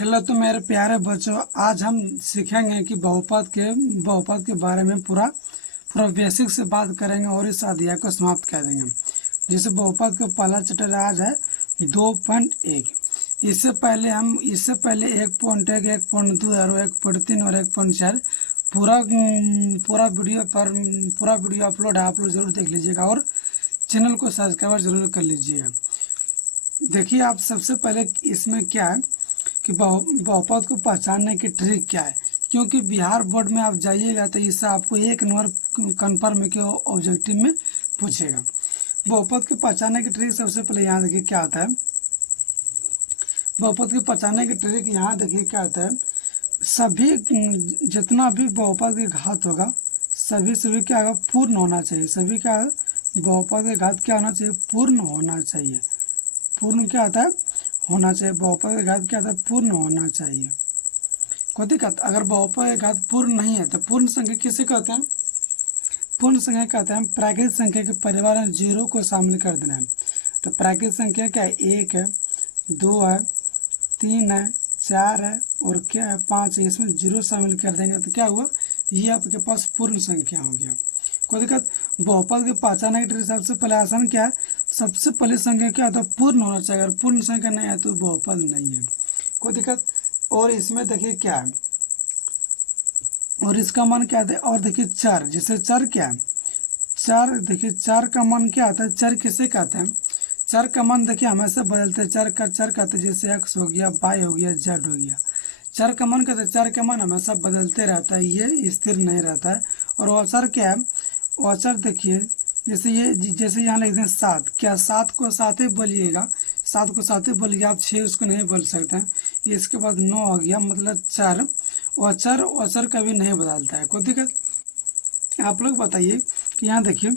Hello तो मेरे प्यारे बच्चों, आज हम सीखेंगे कि बहुपद के बारे में पूरा पूरा बेसिक से बात करेंगे और इस अध्याय को समाप्त कर देंगे। जैसे बहुपद का पहला चैप्टर आज है 2.1। इससे पहले 1.1, 1.2 और 1.3 और 1.4 पूरा वीडियो अपलोड है, आप लोग जरूर देख लीजिएगा और चैनल को सब्सक्राइब जरूर कर लीजिएगा। देखिए, आप सबसे पहले इसमें क्या है कि बहुपद को पहचानने की ट्रिक क्या है, क्योंकि बिहार बोर्ड में आप जाइएगा तो इससे आपको 1 नंबर कन्फर्म के ऑब्जेक्टिव में पूछेगा। बहुपद को पहचानने की ट्रिक सबसे पहले यहाँ देखिए क्या होता है। बहुपद को पहचानने की ट्रिक यहाँ देखिए क्या होता है। सभी जितना भी बहुपद के घात होगा सभी क्या होगा, पूर्ण होना चाहिए। सभी क्या बहुपद के घात क्या होना चाहिए, पूर्ण होना चाहिए। पूर्ण क्या होता है, होना चाहिए। बहुपद का घात क्या होता है, पूर्ण होना चाहिए। कोई दिक्कत? अगर बहुपद का घात पूर्ण नहीं है तो पूर्ण संख्या किसे कहते हैं? पूर्ण संख्या कहते हैं प्राकृत संख्या के परिवार में 0 को शामिल कर देना है। तो प्राकृत संख्या क्या है, 1 है, 2 है, 3 है, 4 है और क्या है, 5 है। इसमें 0 शामिल कर देंगे तो क्या हुआ, ये आपके पास पूर्ण संख्या हो गया। कोई दिक्कत? बहुपद के पहचानने की ट्रिक सबसे पहले आसान क्या है, सबसे पहले संख्या क्या होता है, पूर्ण होना चाहिए। अगर पूर्ण संख्या नहीं है तो बहुपद नहीं है। कोई दिक्कत? और इसमें देखिए क्या है, और इसका मान क्या आता है। और देखिए चर, जैसे चर क्या है, चर देखिए चर का मान क्या आता है। चर किसे कहते हैं? चर का मान देखिए हमेशा बदलते हैं। चर कहते हैं, जैसे x हो गया, y हो गया, z हो गया। चर का मान कहते हैं, चर का मान हमेशा बदलते रहता है, ये स्थिर नहीं रहता है। और अचर क्या है, अचर देखिए जैसे यहाँ लिखते हैं 7, क्या 7 को 7 ही बोलिएगा, 7 को 7 ही बोलिएगा, आप 6 उसको नहीं बोल सकते हैं। इसके बाद 9 हो गया, मतलब चर। अचर कभी नहीं बदलता है। कोई दिक्कत? आप लोग बताइए कि यहाँ देखिए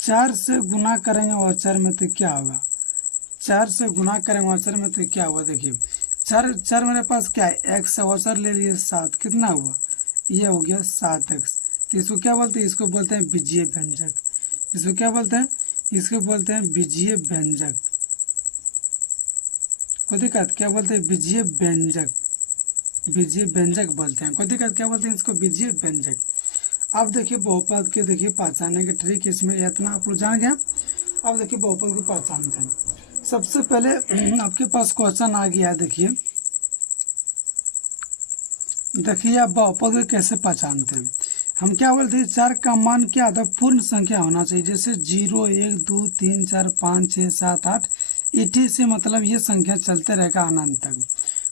4 से गुना करेंगे अचर में तो क्या होगा, 4 से गुना करेंगे अचर में तो क्या हुआ। देखिए चर मेरे पास क्या है, x है, अचर ले लिए 7, कितना हुआ, ये हो गया 7x। तो इसको क्या बोलते हैं, इसको बोलते हैं बीजीय व्यंजक। इसको क्या बोलते हैं, इसको बोलते हैं बीजीय व्यंजक। कोई दिक्कत? क्या बोलते हैं, बीजीय व्यंजक। बीजीय व्यंजक बोलते हैं। कोई दिक्कत? क्या बोलते हैं इसको, बीजीय व्यंजक। अब देखिए बहुपद के देखिए पहचानने की ट्रिक, इसमें इतना आप लोग जान गए। अब देखिए बहुपद को पहचानते हैं। सबसे पहले आपके पास क्वेश्चन आ गया, देखिए आप बहुपद को कैसे पहचानते हैं। हम क्या बोलते हैं, 4 का मान क्या आता है, पूर्ण संख्या होना चाहिए। जैसे 0, 1, 2, 3, 4, 5, 6, 7, 8 इटी से मतलब ये संख्या चलते रहेगा अनंत तक।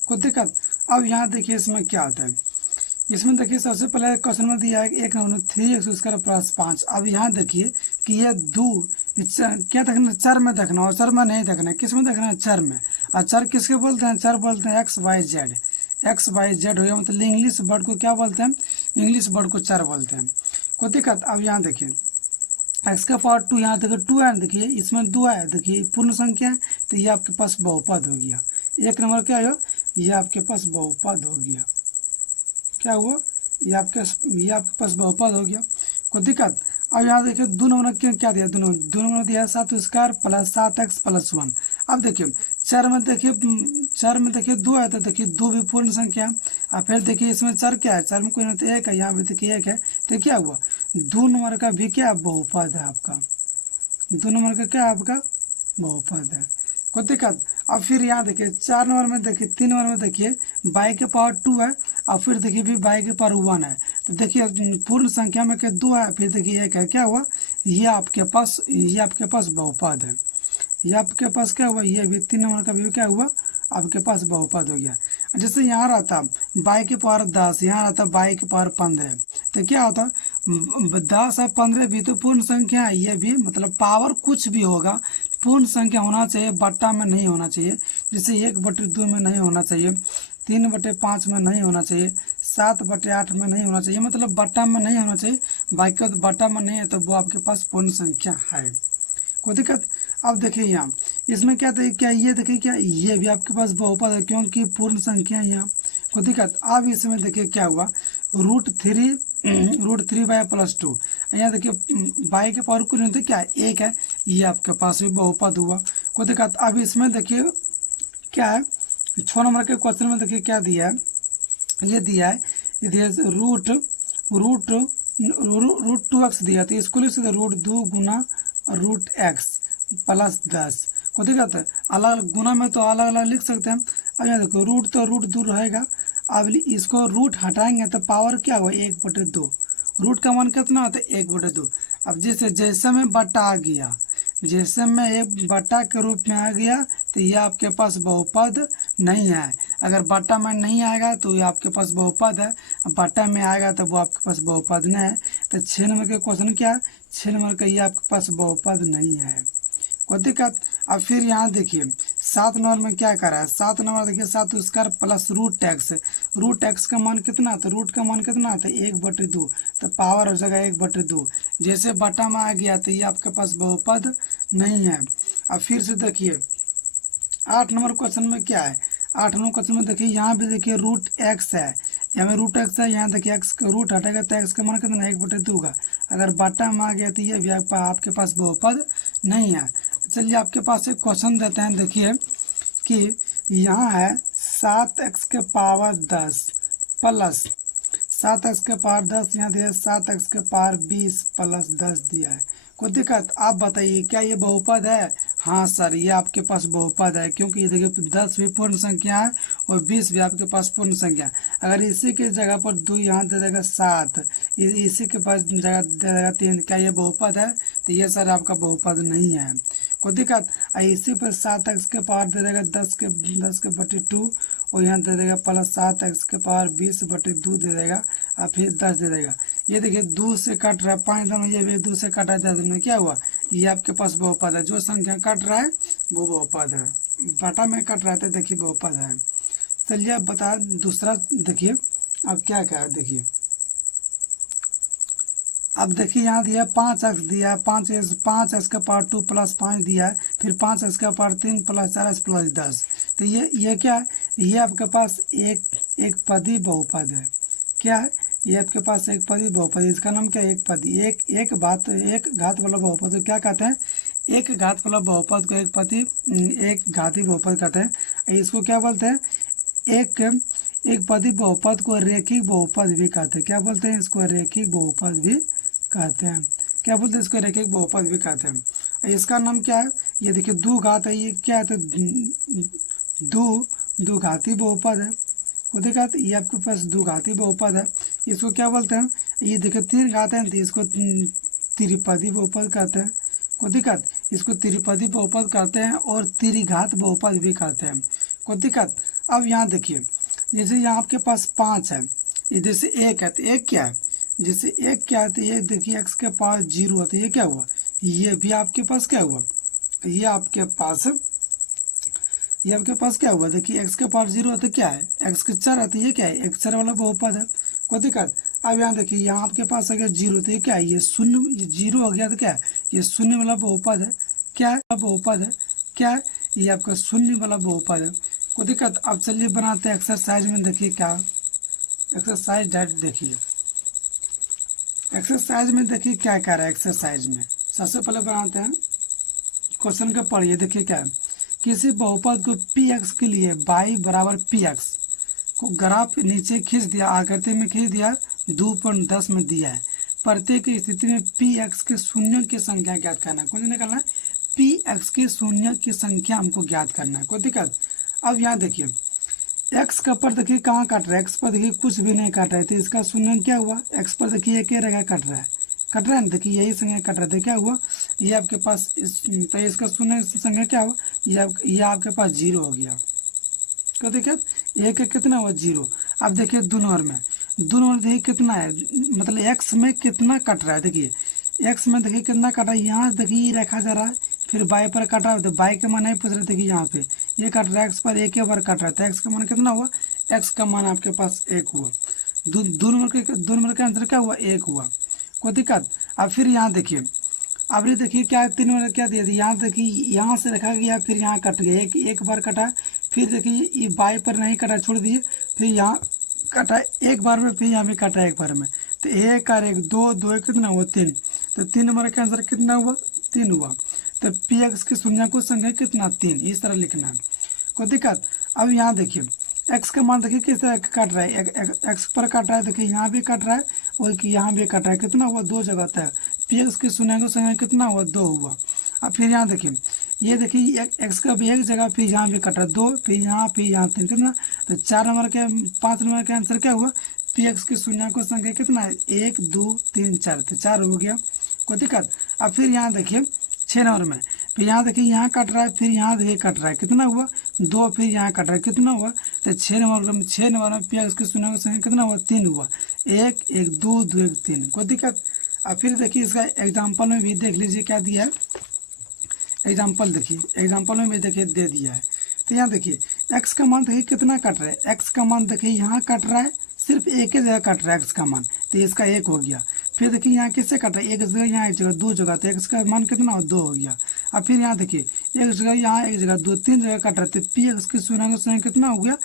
कोई दिक्कत? अब यहाँ देखिए इसमें क्या होता है। इसमें देखिए सबसे पहले क्वेश्चन में दिया है 3x² + 5। अब यहाँ देखिए कि ये 2 क्या देखना, चर में देखना और चर में नहीं देखना। किस में देखना है, चर में। और चर किसके बोलते हैं, चर बोलते हैं x y z। x y z हो गया, मतलब इंग्लिश वर्ड को क्या बोलते हैं, इंग्लिश वर्ड को चर बोलते हैं। कोई दिक्कत? अब यहाँ देखिए x का पावर 2, यहाँ देखिए 2 है, देखिए इसमें 2 है, देखिए पूर्ण संख्या है तो ये आपके पास बहुपद हो गया। 1 नंबर क्या हो, ये आपके पास बहुपद हो गया। क्या हुआ, ये आपके पास बहुपद हो गया। कोई दिक्कत? अब यहाँ देखिए 2 नंबर क्या दिया, 2 नंबर दिया 7² + 7x + 1। अब देखिए चर में देखिए 2 है, तो देखिए 2 भी पूर्ण संख्या। और फिर देखिए इसमें चर क्या है, चर में कोई नहीं तो 1 है, यहाँ भी देखिए 1 है, तो क्या हुआ, 2 नंबर का भी क्या बहुपद है आपका। 2 नंबर का क्या आपका बहुपद है। कोई दिक्कत? अब फिर यहाँ देखिए 4 नंबर में देखिए 3 नंबर में देखिए y के पावर 2 है और फिर देखिए भी y के पावर 1 है। तो देखिए पूर्ण संख्या में क्या 2 है, फिर देखिए 1 है, क्या हुआ, ये आपके पास बहुपद है। ये आपके पास क्या हुआ, ये भी 3 नंबर का भी क्या हुआ, आपके पास बहुपद हो गया। जैसे यहाँ रहता y के पावर 10, यहाँ रहता y के पावर 15, तो क्या होता 10 और 15 भी तो पूर्ण संख्या है। ये भी मतलब पावर कुछ भी होगा, पूर्ण संख्या होना चाहिए, बट्टा में नहीं होना चाहिए। जैसे 1/2 में नहीं होना चाहिए, 3/5 में नहीं होना चाहिए, 7/8 में नहीं होना चाहिए, मतलब बट्टा में नहीं होना चाहिए। बाकी तो बट्टा में नहीं है तो वो आपके पास पूर्ण संख्या है। कोई दिक्कत? अब देखिए यहाँ इसमें क्या था, क्या ये देखिए क्या ये भी आपके पास बहुपद है, क्योंकि पूर्ण संख्या है यहाँ। कोई दिक्कत? अब इसमें देखिए क्या हुआ, √3 y + 2। यहाँ देखिए y के पावर कुछ नहीं तो क्या 1 है, ये आपके पास भी बहुपद हुआ। कोई दिक्कत? अब इसमें देखिए क्या है, 6 नंबर के क्वेश्चन में देखिए क्या दिया है, ये दिया है रूट रूट रूट 2x दिया, तो इसको लिख सकते रूट 2 गुना रूट x प्लस 10 को देखा था। अलग अलग गुना में तो अलग अलग लिख सकते हैं। अब यहाँ देखो रूट तो रूट दूर रहेगा, अब इसको रूट हटाएंगे तो पावर क्या हुआ 1/2। रूट का मान कितना होता है 1/2। अब जैसे में बटा आ गया, जैसे में एक बटा के रूप में आ गया तो ये आपके पास बहुपद नहीं है। अगर बटा में नहीं आएगा तो ये आपके पास बहुपद है, बटा में आएगा तो वो आपके पास बहुपद नहीं है। तो 6 नंबर के क्वेश्चन क्या है, 6 नंबर का ये आपके पास बहुपद नहीं है, कोई दिक्कत। अब फिर यहाँ देखिए 7 नंबर में क्या करा है, 7 नंबर देखिए 7 स्क्वायर प्लस रूट एक्स का मान कितना, तो रूट का मान कितना आता है 1/2, तो पावर हो जाएगा 1/2। जैसे बटा में आ गया तो ये आपके पास बहुपद नहीं है। अब फिर से देखिए 8 नंबर क्वेश्चन में क्या है, 8 नंबर क्वेश्चन में देखिए यहाँ भी देखिए रूट एक्स है, यहाँ में रूट एक्स है, यहाँ देखिए एक्स का रूट हटेगा तो एक्स का मान कितना 1/2 होगा। अगर बटा में आ गया तो ये भी आपके पास बहुपद नहीं है। चलिए आपके पास एक क्वेश्चन देते हैं, देखिए कि यहाँ है 7x के पावर 10 प्लस 7x के पावर 10, यहाँ दिया 7x के पावर 20 प्लस 10 दिया है, कोई दिक्कत। आप बताइए क्या ये बहुपद है। हाँ सर ये आपके पास बहुपद है, क्योंकि ये देखिए 10 भी पूर्ण संख्या है और 20 भी आपके पास पूर्ण संख्या है। अगर इसी के जगह पर 2 यहाँ दे देगा 7, इसी के पास जगह दे देगा 3, क्या ये बहुपद है, तो ये सर आपका बहुपद नहीं है, कोई दिक्कत। इसी पर 7x के पावर दे देगा 10/2 और यहाँ दे देगा प्लस 7x के पावर 20/2 दे देगा और फिर 10 दे देगा। ये देखिए 2 से कट रहा है 5 दोनों, ये भी 2 से कटा 10 में क्या हुआ, ये आपके पास बहुपद है। जो संख्या कट रहा है वो बहुपद है, बटा में कट रहा है देखिए बहुपद है। चलिए अब बता दूसरा देखिए अब क्या क्या है, देखिए अब देखिए यहाँ दिया 5x दिया, 5x का पावर 2 प्लस 5 दिया है, फिर 5x का पावर 3 प्लस 4x प्लस 10। तो ये क्या है, ये आपके पास एक पदी बहुपद है। क्या है ये आपके पास एक पदी बहुपद, इसका नाम क्या है एक पदी, एक घात वाला बहुपद को क्या कहते हैं, एक घात वाला बहुपद को एक घाती बहुपद कहते हैं। इसको क्या बोलते हैं, एक पदी बहुपद को रेखिक बहुपद भी कहते हैं। क्या बोलते हैं इसको, रेखिक बहुपद भी कहते हैं। क्या बोलते हैं इसको, रेखिक बहुपद भी कहते हैं। इसका नाम क्या है, ये देखिए 2 घात है, ये क्या है तो दो घाती बहुपद है, को देखा तो ये आपके पास 2 घाती बहुपद है। इसको क्या बोलते हैं, ये देखिए 3 घात है तो इसको त्रिपदी बहुपद कहते हैं, को दिक्कत। इसको त्रिपदी बहुपद कहते हैं और त्रिघात बहुपद भी कहते हैं, को दिक्कत। अब यहाँ देखिए जैसे यहाँ आपके पास 5 है, इधर से 1 है तो 1 क्या है, जैसे 1 क्या है तो ये देखिए x के पास 0 है तो ये क्या हुआ, ये भी आपके पास क्या हुआ, ये आपके पास क्या हुआ, देखिए x के पास 0 है तो क्या है, x के 4 है तो ये क्या है एक 4 वाला बहुपद है, कोई दिक्कत। अब यहाँ देखिए यहाँ आपके पास अगर 0 तो ये क्या है, ये 0 हो गया तो क्या है, ये शून्य वाला बहुपद है। क्या है बहुपद है, क्या है ये आपका शून्य वाला बहुपद है, कोई दिक्कत। अब चलिए बनाते हैं एक्सरसाइज में, देखिए क्या एक्सरसाइज डायरेक्ट देखिए, एक्सरसाइज में देखिए क्या कह रहा है। एक्सरसाइज में सबसे पहले बनाते हैं क्वेश्चन का, पढ़िए देखिए क्या है, किसी बहुपद को px के लिए y बराबर px को ग्राफ नीचे खींच दिया, आकृति में खींच दिया 2.10 में दिया है। प्रत्येक स्थिति में px के शून्य की संख्या ज्ञात करना है, कौन निकालना है, px के शून्य की संख्या हमको ज्ञात करना है, कोई दिक्कत। अब यहाँ देखिए x का पर देखिए कहाँ काट रहा है, x पर देखिए कुछ भी नहीं काट रहा है तो इसका शून्य क्या हुआ, x पर देखिए एक रेखा कट रहा है ना, देखिए यही संख्या कट रहा है तो क्या हुआ, ये आपके पास तो इसका शून्य संख्या क्या हुआ, ये आपके पास 0 हो गया, तो देखिए एक कितना हुआ 0। अब देखिए दोनों में देखिए कितना है, मतलब x में कितना कट रहा है, देखिए x में देखिए कितना कट रहा है, यहाँ देखिए ये रेखा जा रहा है, फिर y पर कट रहा है तो y का मान नहीं पूछ रहे, देखिए यहाँ पे ये कट रहा है x पर, एक ही बार कट रहा है तो x का मान कितना हुआ, x का मान आपके पास 1 हुआ। दो नंबर का आंसर क्या हुआ 1 हुआ, कोई दिक्कत। अब फिर यहाँ देखिए, अब ये देखिए क्या 3 नंबर क्या दिया, यहाँ देखिए यहाँ से रखा गया फिर यहाँ कट गया, एक बार कटा, फिर देखिए ये y पर नहीं कटा छोड़ दिए, फिर यहाँ कटा एक बार में, फिर यहाँ भी कटा एक बार में, तो 1 और 1 2 कितना हुआ 3, तो 3 नंबर का आंसर कितना हुआ 3 हुआ। तो px की शून्य को संख्या कितना 3, इस तरह लिखना है, कोई दिक्कत। अब यहाँ देखिए एक्स का मान देखिए किस तरह काट रहा है, एक्स पर काट रहा है, देखिए यहाँ भी काट रहा है और कि यहाँ भी काट रहा है, कितना हुआ 2 जगह तक, पी एक्स की शून्य को संख्या कितना हुआ 2 हुआ। अब फिर यहाँ देखिए ये देखिए एक्स का भी एक जगह, फिर यहाँ भी कट रहा है 2, फिर यहाँ 3, कितना, तो 4 नंबर के 5 नंबर का आंसर क्या हुआ, पी एक्स की शून्य को संख्या कितना है 1 2 3 4, तो 4 हो गया, कोई दिक्कत। अब फिर यहाँ देखिए 6 नंबर में, फिर यहाँ देखिए यहाँ कट रहा है, फिर यहाँ देखिए कट रहा है, कितना हुआ 2, फिर यहाँ कट रहा है, कितना हुआ, तो 6 नंबर में पी एक्स की शून्य की संख्या कितना हुआ 3 हुआ, 1 1 2 2 1 3, कोई दिक्कत। अब फिर देखिए इसका एग्जाम्पल में भी देख लीजिए क्या दिया है, एग्जाम्पल देखिए, एग्जाम्पल में भी देखिए दे दिया है। तो यहाँ देखिए एक्स का मान देखिए कितना कट रहा है, एक्स का मान देखिए यहाँ कट रहा है, सिर्फ एक ही जगह कट रहा है एक्स का मान, तो इसका 1 हो गया। फिर देखिए यहाँ किससे कट रहा है, एक जगह यहाँ, एक जगह 2 जगह, तो एक्स का मान कितना हो 2 हो गया। अब फिर यहाँ देखिए एक जगह यहाँ, एक जगह 2 3 जगह कट रहा है, तो पी एक्स की शून्य का संख्या कितना हो गया,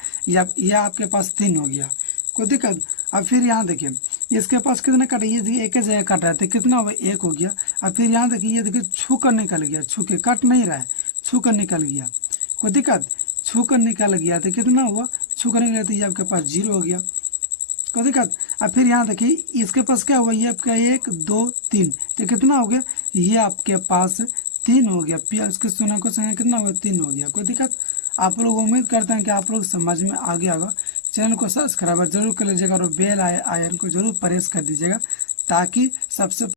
या आपके पास 3 हो गया, कोई दिक्कत। अब फिर यहाँ देखिए इसके पास कितना कट, ये देखिए एक ही जगह कट रहा है, तो कितना हुआ 1 हो गया। अब फिर यहाँ देखिए ये देखिए छू कर निकल गया, छू के कट नहीं रहा है, छू कर निकल गया, कोई दिक्कत, छू कर निकल गया तो कितना हुआ, छू कर निकल, तो ये आपके पास 0 हो गया, कोई दिक्कत। अब फिर यहाँ देखिए इसके पास क्या हुआ, ये आपका 1 2 3, तो कितना हो गया, ये आपके पास 3 हो गया, पी एक्स की शून्य को संख्या कितना हुआ 3 हो गया, कोई दिक्कत। आप लोग उम्मीद करते हैं कि आप लोग समझ में आ गया होगा। चैनल को सब्सक्राइब जरूर कर लीजिएगा और बेल आइकन को जरूर प्रेस कर दीजिएगा, ताकि सबसे